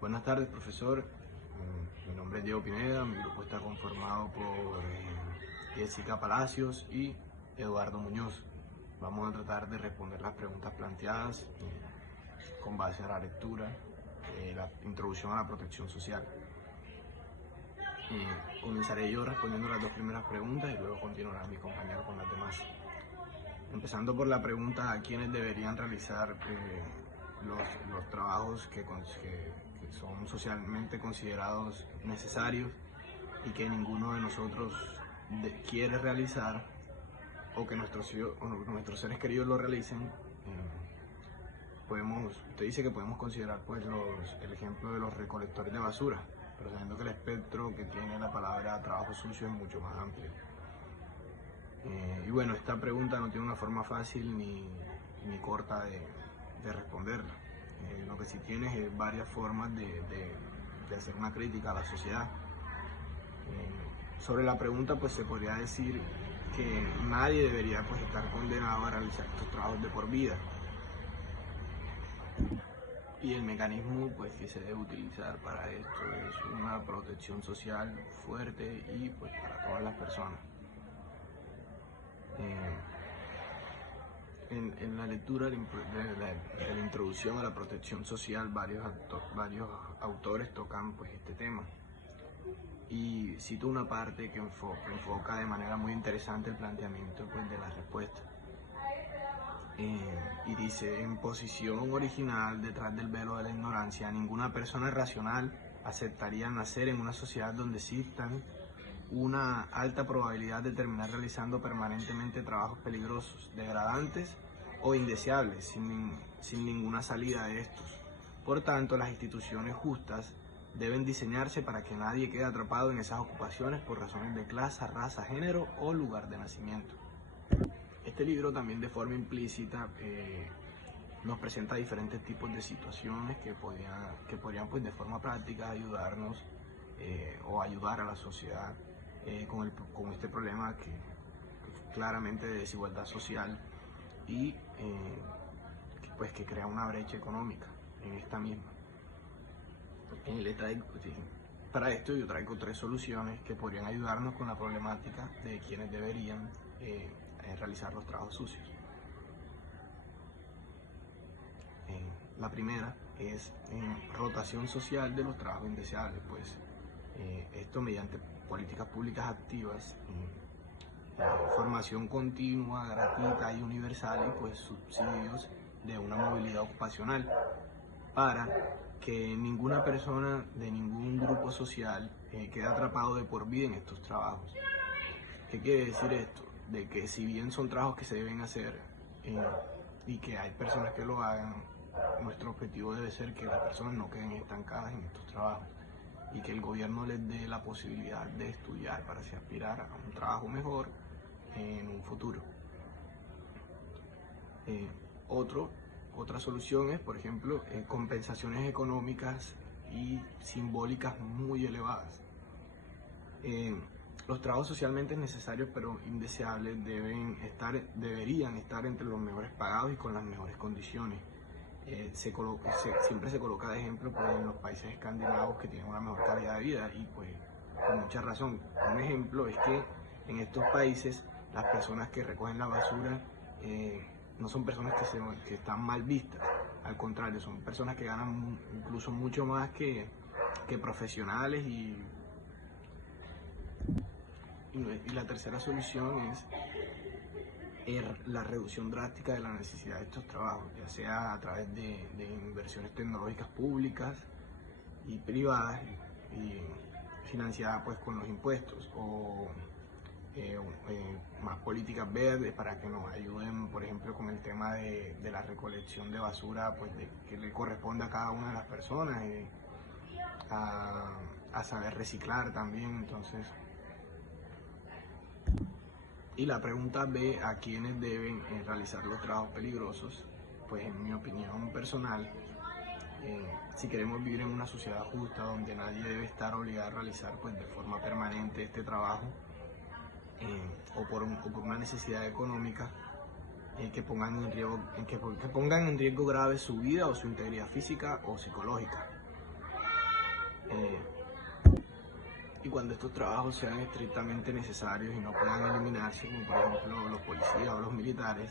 Buenas tardes, profesor. Mi nombre es Diego Pineda. Mi grupo está conformado por Jessica Palacios y Eduardo Muñoz. Vamos a tratar de responder las preguntas planteadas con base a la lectura, la introducción a la protección social. Comenzaré yo respondiendo las dos primeras preguntas y luego continuará mi compañero con las demás. Empezando por la pregunta a quiénes deberían realizar los trabajos que son socialmente considerados necesarios y que ninguno de nosotros quiere realizar, o que nuestros seres queridos lo realicen. Usted dice que podemos considerar pues el ejemplo de los recolectores de basura, pero sabiendo que el espectro que tiene la palabra trabajo sucio es mucho más amplio. Y bueno, esta pregunta no tiene una forma fácil ni corta de responderla. Lo que sí tienes es varias formas de hacer una crítica a la sociedad. Sobre la pregunta, pues se podría decir que nadie debería pues estar condenado a realizar estos trabajos de por vida. Y el mecanismo pues que se debe utilizar para esto es una protección social fuerte y pues para todas las personas. En la lectura de la introducción a la protección social, varios autores tocan pues este tema. Y cito una parte que enfoca de manera muy interesante el planteamiento pues, de la respuesta. Y dice: en posición original, detrás del velo de la ignorancia, ninguna persona racional aceptaría nacer en una sociedad donde existan una alta probabilidad de terminar realizando permanentemente trabajos peligrosos, degradantes o indeseables, sin ninguna salida de estos. Por tanto, las instituciones justas deben diseñarse para que nadie quede atrapado en esas ocupaciones por razones de clase, raza, género o lugar de nacimiento. Este libro también de forma implícita nos presenta diferentes tipos de situaciones que podrían pues, de forma práctica ayudarnos o ayudar a la sociedad con este problema que claramente de desigualdad social y que crea una brecha económica en esta misma. Para esto yo traigo 3 soluciones que podrían ayudarnos con la problemática de quienes deberían realizar los trabajos sucios. La primera es rotación social de los trabajos indeseables, pues esto mediante políticas públicas activas, formación continua, gratuita y universal y pues subsidios de una movilidad ocupacional para que ninguna persona de ningún grupo social quede atrapado de por vida en estos trabajos. ¿Qué quiere decir esto? De que si bien son trabajos que se deben hacer y que hay personas que lo hagan, nuestro objetivo debe ser que las personas no queden estancadas en estos trabajos y que el gobierno les dé la posibilidad de estudiar para así aspirar a un trabajo mejor en un futuro. Otra solución es, por ejemplo, compensaciones económicas y simbólicas muy elevadas. Los trabajos socialmente necesarios pero indeseables deberían estar entre los mejores pagados y con las mejores condiciones. Siempre se coloca de ejemplo pues, en los países escandinavos que tienen una mejor calidad de vida y pues con mucha razón. Un ejemplo es que en estos países las personas que recogen la basura no son personas que están mal vistas, al contrario, son personas que ganan incluso mucho más que profesionales y la tercera solución es la reducción drástica de la necesidad de estos trabajos, ya sea a través de inversiones tecnológicas públicas y privadas y financiadas pues con los impuestos, o más políticas verdes para que nos ayuden, por ejemplo, con el tema de la recolección de basura pues que le corresponde a cada una de las personas, a saber reciclar también. Entonces, y la pregunta B, ¿a quiénes deben realizar los trabajos peligrosos? Pues en mi opinión personal, si queremos vivir en una sociedad justa donde nadie debe estar obligado a realizar pues, de forma permanente este trabajo o por una necesidad económica que pongan en riesgo grave su vida o su integridad física o psicológica. Eh, y cuando estos trabajos sean estrictamente necesarios y no puedan eliminarse, como por ejemplo los policías o los militares,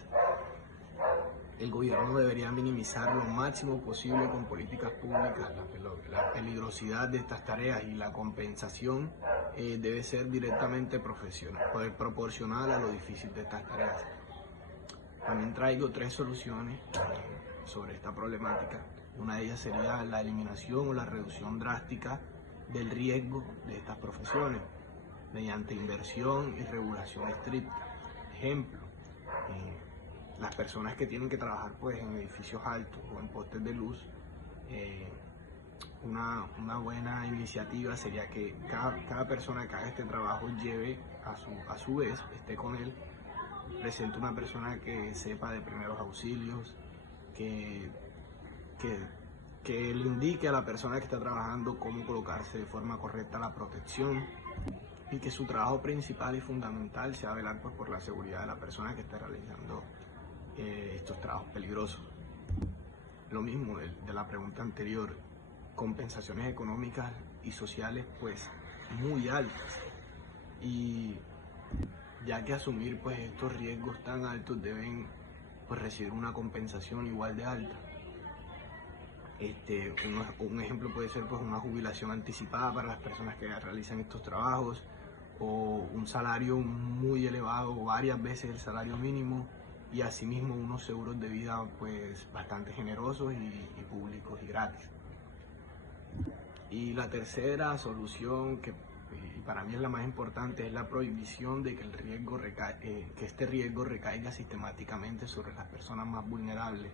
el gobierno debería minimizar lo máximo posible con políticas públicas la peligrosidad de estas tareas, y la compensación debe ser directamente proporcional a lo difícil de estas tareas. También traigo 3 soluciones sobre esta problemática. Una de ellas sería la eliminación o la reducción drástica del riesgo de estas profesiones mediante inversión y regulación estricta. Ejemplo, las personas que tienen que trabajar pues, en edificios altos o en postes de luz, una buena iniciativa sería que cada persona que haga este trabajo lleve a su vez, esté con él, presente una persona que sepa de primeros auxilios, que le indique a la persona que está trabajando cómo colocarse de forma correcta la protección, y que su trabajo principal y fundamental sea velar pues, por la seguridad de la persona que está realizando estos trabajos peligrosos. Lo mismo de la pregunta anterior, compensaciones económicas y sociales pues muy altas, y ya que asumir pues estos riesgos tan altos deben pues recibir una compensación igual de alta. Un ejemplo puede ser pues una jubilación anticipada para las personas que realizan estos trabajos, o un salario muy elevado, varias veces el salario mínimo, y asimismo unos seguros de vida pues bastante generosos y públicos y gratis. Y la tercera solución, que para mí es la más importante, es la prohibición de que este riesgo recaiga sistemáticamente sobre las personas más vulnerables,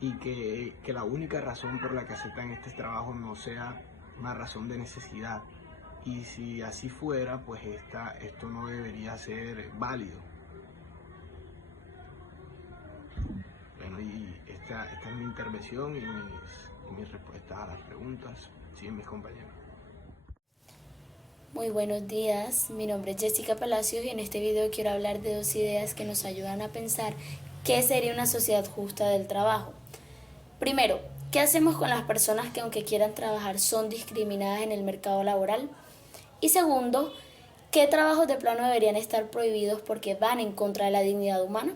y que la única razón por la que aceptan este trabajo no sea una razón de necesidad. Y si así fuera, pues esto no debería ser válido. Bueno, y esta es mi intervención y mis respuestas a las preguntas. Siguen mis compañeros. Muy buenos días, mi nombre es Jessica Palacios y en este video quiero hablar de 2 ideas que nos ayudan a pensar qué sería una sociedad justa del trabajo. Primero, ¿qué hacemos con las personas que aunque quieran trabajar son discriminadas en el mercado laboral? Y segundo, ¿qué trabajos de plano deberían estar prohibidos porque van en contra de la dignidad humana?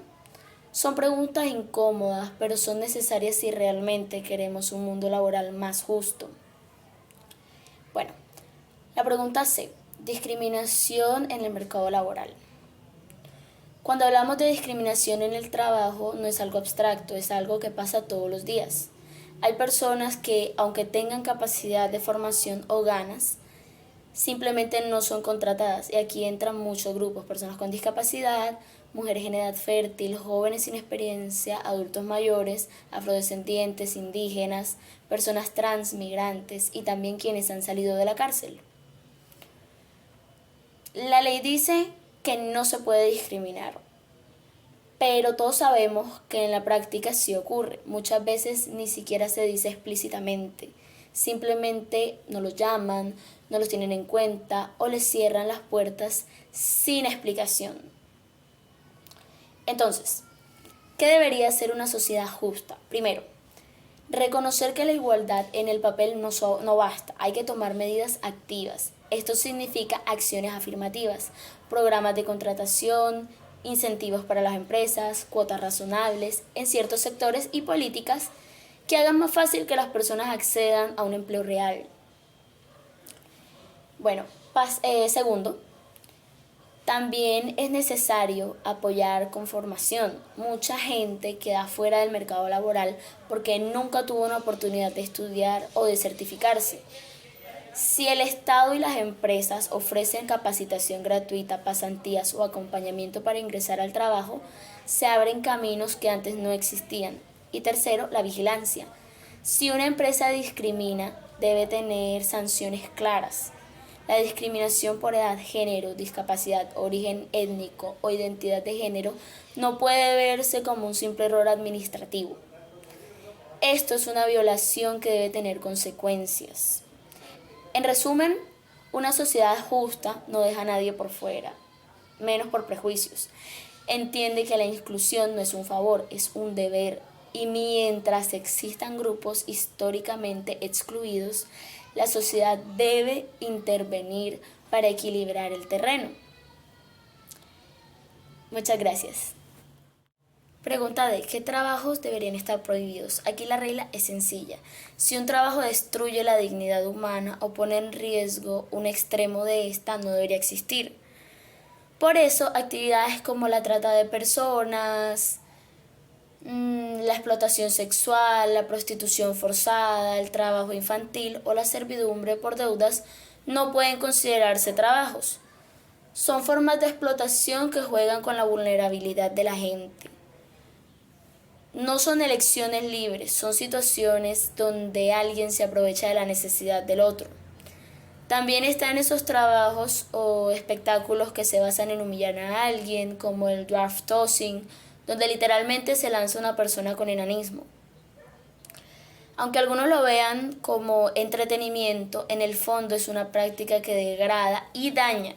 Son preguntas incómodas, pero son necesarias si realmente queremos un mundo laboral más justo. Bueno, la pregunta C, discriminación en el mercado laboral. Cuando hablamos de discriminación en el trabajo, no es algo abstracto, es algo que pasa todos los días. Hay personas que, aunque tengan capacidad de formación o ganas, simplemente no son contratadas. Y aquí entran muchos grupos: personas con discapacidad, mujeres en edad fértil, jóvenes sin experiencia, adultos mayores, afrodescendientes, indígenas, personas trans, migrantes y también quienes han salido de la cárcel. La ley dice que no se puede discriminar, pero todos sabemos que en la práctica sí ocurre. Muchas veces ni siquiera se dice explícitamente, simplemente no los llaman, no los tienen en cuenta o les cierran las puertas sin explicación. Entonces, ¿qué debería ser una sociedad justa? Primero, reconocer que la igualdad en el papel no basta, hay que tomar medidas activas. Esto significa acciones afirmativas, programas de contratación, incentivos para las empresas, cuotas razonables en ciertos sectores y políticas que hagan más fácil que las personas accedan a un empleo real. Bueno, segundo, también es necesario apoyar con formación. Mucha gente queda fuera del mercado laboral porque nunca tuvo una oportunidad de estudiar o de certificarse. Si el Estado y las empresas ofrecen capacitación gratuita, pasantías o acompañamiento para ingresar al trabajo, se abren caminos que antes no existían. Y tercero, la vigilancia. Si una empresa discrimina, debe tener sanciones claras. La discriminación por edad, género, discapacidad, origen étnico o identidad de género no puede verse como un simple error administrativo. Esto es una violación que debe tener consecuencias. En resumen, una sociedad justa no deja a nadie por fuera, menos por prejuicios. Entiende que la inclusión no es un favor, es un deber. y mientras existan grupos históricamente excluidos, la sociedad debe intervenir para equilibrar el terreno. Muchas gracias. Pregunta D. ¿Qué trabajos deberían estar prohibidos? Aquí la regla es sencilla. Si un trabajo destruye la dignidad humana o pone en riesgo un extremo de esta, no debería existir. Por eso, actividades como la trata de personas, la explotación sexual, la prostitución forzada, el trabajo infantil o la servidumbre por deudas no pueden considerarse trabajos. Son formas de explotación que juegan con la vulnerabilidad de la gente. No son elecciones libres, son situaciones donde alguien se aprovecha de la necesidad del otro. También están esos trabajos o espectáculos que se basan en humillar a alguien, como el dwarf tossing, donde literalmente se lanza una persona con enanismo. Aunque algunos lo vean como entretenimiento, en el fondo es una práctica que degrada y daña.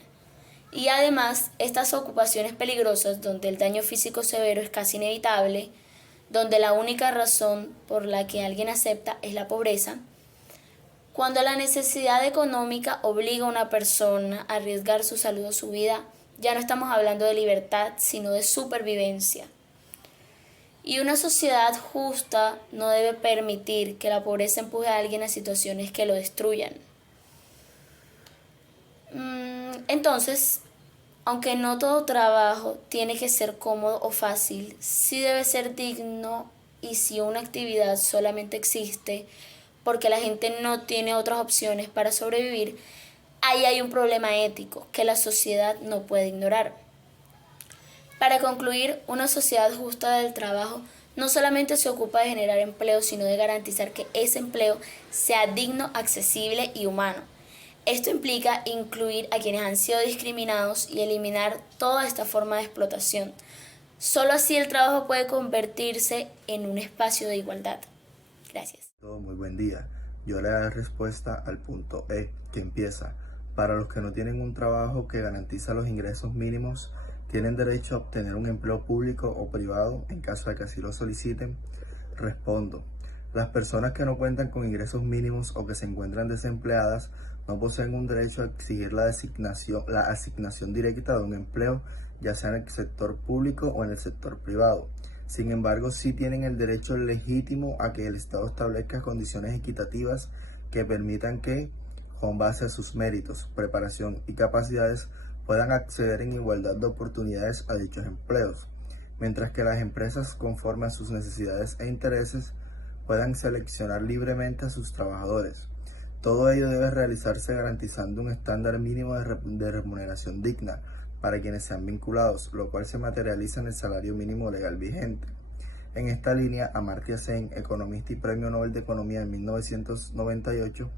Y además, estas ocupaciones peligrosas, donde el daño físico severo es casi inevitable, donde la única razón por la que alguien acepta es la pobreza, cuando la necesidad económica obliga a una persona a arriesgar su salud o su vida, ya no estamos hablando de libertad, sino de supervivencia. Y una sociedad justa no debe permitir que la pobreza empuje a alguien a situaciones que lo destruyan. Entonces, aunque no todo trabajo tiene que ser cómodo o fácil, sí debe ser digno, y si una actividad solamente existe porque la gente no tiene otras opciones para sobrevivir, ahí hay un problema ético que la sociedad no puede ignorar. Para concluir, una sociedad justa del trabajo no solamente se ocupa de generar empleo, sino de garantizar que ese empleo sea digno, accesible y humano. Esto implica incluir a quienes han sido discriminados y eliminar toda esta forma de explotación. Solo así el trabajo puede convertirse en un espacio de igualdad. Gracias. Muy buen día. Yo le daré respuesta al punto E, que empieza: para los que no tienen un trabajo que garantiza los ingresos mínimos, tienen derecho a obtener un empleo público o privado en caso de que así lo soliciten. Respondo: las personas que no cuentan con ingresos mínimos o que se encuentran desempleadas no poseen un derecho a exigir la asignación directa de un empleo, ya sea en el sector público o en el sector privado. Sin embargo, sí tienen el derecho legítimo a que el Estado establezca condiciones equitativas que permitan que, con base a sus méritos, preparación y capacidades, puedan acceder en igualdad de oportunidades a dichos empleos, mientras que las empresas, conforme a sus necesidades e intereses, puedan seleccionar libremente a sus trabajadores. Todo ello debe realizarse garantizando un estándar mínimo de remuneración digna para quienes sean vinculados, lo cual se materializa en el salario mínimo legal vigente. En esta línea, Amartya Sen, economista y Premio Nobel de Economía en 1998,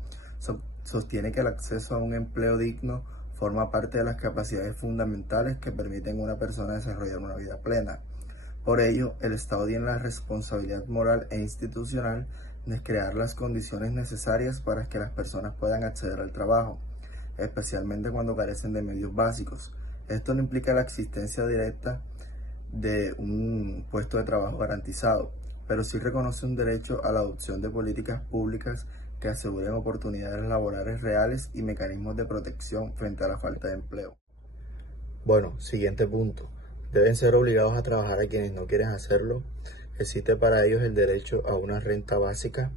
sostiene que el acceso a un empleo digno forma parte de las capacidades fundamentales que permiten a una persona desarrollar una vida plena. Por ello, el Estado tiene la responsabilidad moral e institucional de crear las condiciones necesarias para que las personas puedan acceder al trabajo, especialmente cuando carecen de medios básicos. Esto no implica la existencia directa de un puesto de trabajo garantizado, pero sí reconoce un derecho a la adopción de políticas públicas que aseguren oportunidades laborales reales y mecanismos de protección frente a la falta de empleo. Bueno, siguiente punto. ¿Deben ser obligados a trabajar a quienes no quieren hacerlo? ¿Existe para ellos el derecho a una renta básica?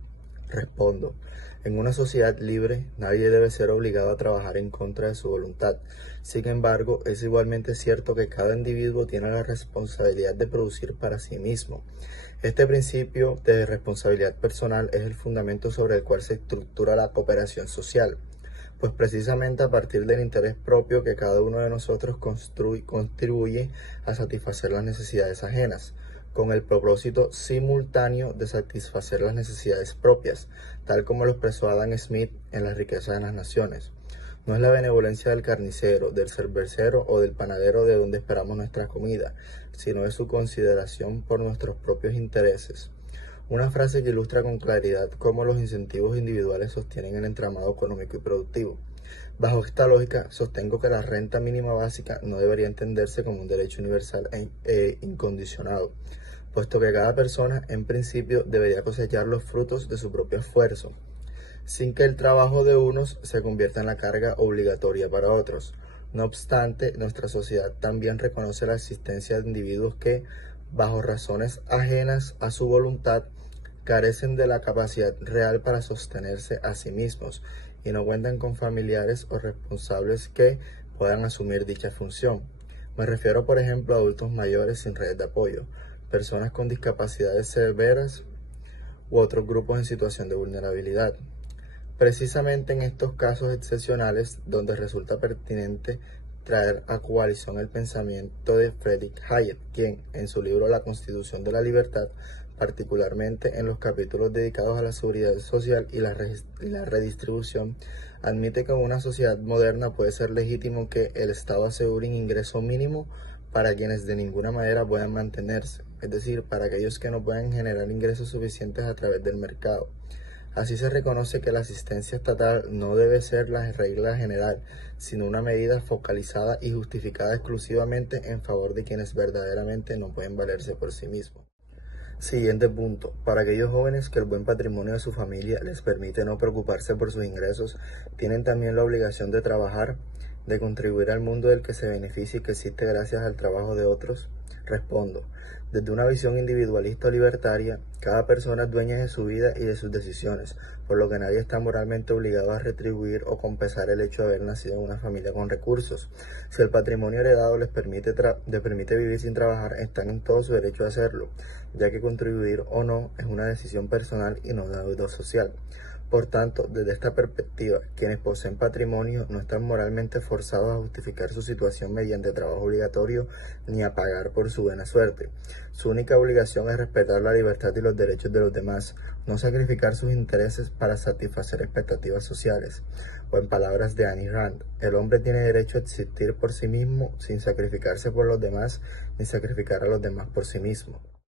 Respondo: en una sociedad libre, nadie debe ser obligado a trabajar en contra de su voluntad. Sin embargo, es igualmente cierto que cada individuo tiene la responsabilidad de producir para sí mismo. Este principio de responsabilidad personal es el fundamento sobre el cual se estructura la cooperación social, pues precisamente a partir del interés propio que cada uno de nosotros contribuye a satisfacer las necesidades ajenas, con el propósito simultáneo de satisfacer las necesidades propias, tal como lo expresó Adam Smith en La riqueza de las naciones. No es la benevolencia del carnicero, del cervecero o del panadero de donde esperamos nuestra comida, sino es su consideración por nuestros propios intereses. Una frase que ilustra con claridad cómo los incentivos individuales sostienen el entramado económico y productivo. Bajo esta lógica, sostengo que la renta mínima básica no debería entenderse como un derecho universal e incondicionado, puesto que cada persona en principio debería cosechar los frutos de su propio esfuerzo, sin que el trabajo de unos se convierta en la carga obligatoria para otros. No obstante, nuestra sociedad también reconoce la existencia de individuos que, bajo razones ajenas a su voluntad, carecen de la capacidad real para sostenerse a sí mismos y no cuentan con familiares o responsables que puedan asumir dicha función. Me refiero, por ejemplo, a adultos mayores sin redes de apoyo, personas con discapacidades severas u otros grupos en situación de vulnerabilidad. Precisamente en estos casos excepcionales donde resulta pertinente traer a coalición el pensamiento de Friedrich Hayek, quien en su libro La Constitución de la Libertad, particularmente en los capítulos dedicados a la seguridad social y la redistribución, admite que en una sociedad moderna puede ser legítimo que el Estado asegure un ingreso mínimo para quienes de ninguna manera puedan mantenerse, es decir, para aquellos que no puedan generar ingresos suficientes a través del mercado. Así se reconoce que la asistencia estatal no debe ser la regla general, sino una medida focalizada y justificada exclusivamente en favor de quienes verdaderamente no pueden valerse por sí mismos. Siguiente punto. Para aquellos jóvenes que el buen patrimonio de su familia les permite no preocuparse por sus ingresos, tienen también la obligación de trabajar, de contribuir al mundo del que se beneficia y que existe gracias al trabajo de otros. Respondo. Desde una visión individualista o libertaria, cada persona es dueña de su vida y de sus decisiones, por lo que nadie está moralmente obligado a retribuir o compensar el hecho de haber nacido en una familia con recursos. Si el patrimonio heredado les permite vivir sin trabajar, están en todo su derecho a hacerlo, ya que contribuir o no es una decisión personal y no una deuda social. Por tanto, desde esta perspectiva, quienes poseen patrimonio no están moralmente forzados a justificar su situación mediante trabajo obligatorio ni a pagar por su buena suerte. Su única obligación es respetar la libertad y los derechos de los demás, no sacrificar sus intereses para satisfacer expectativas sociales. O en palabras de Annie Rand, el hombre tiene derecho a existir por sí mismo sin sacrificarse por los demás ni sacrificar a los demás por sí mismo.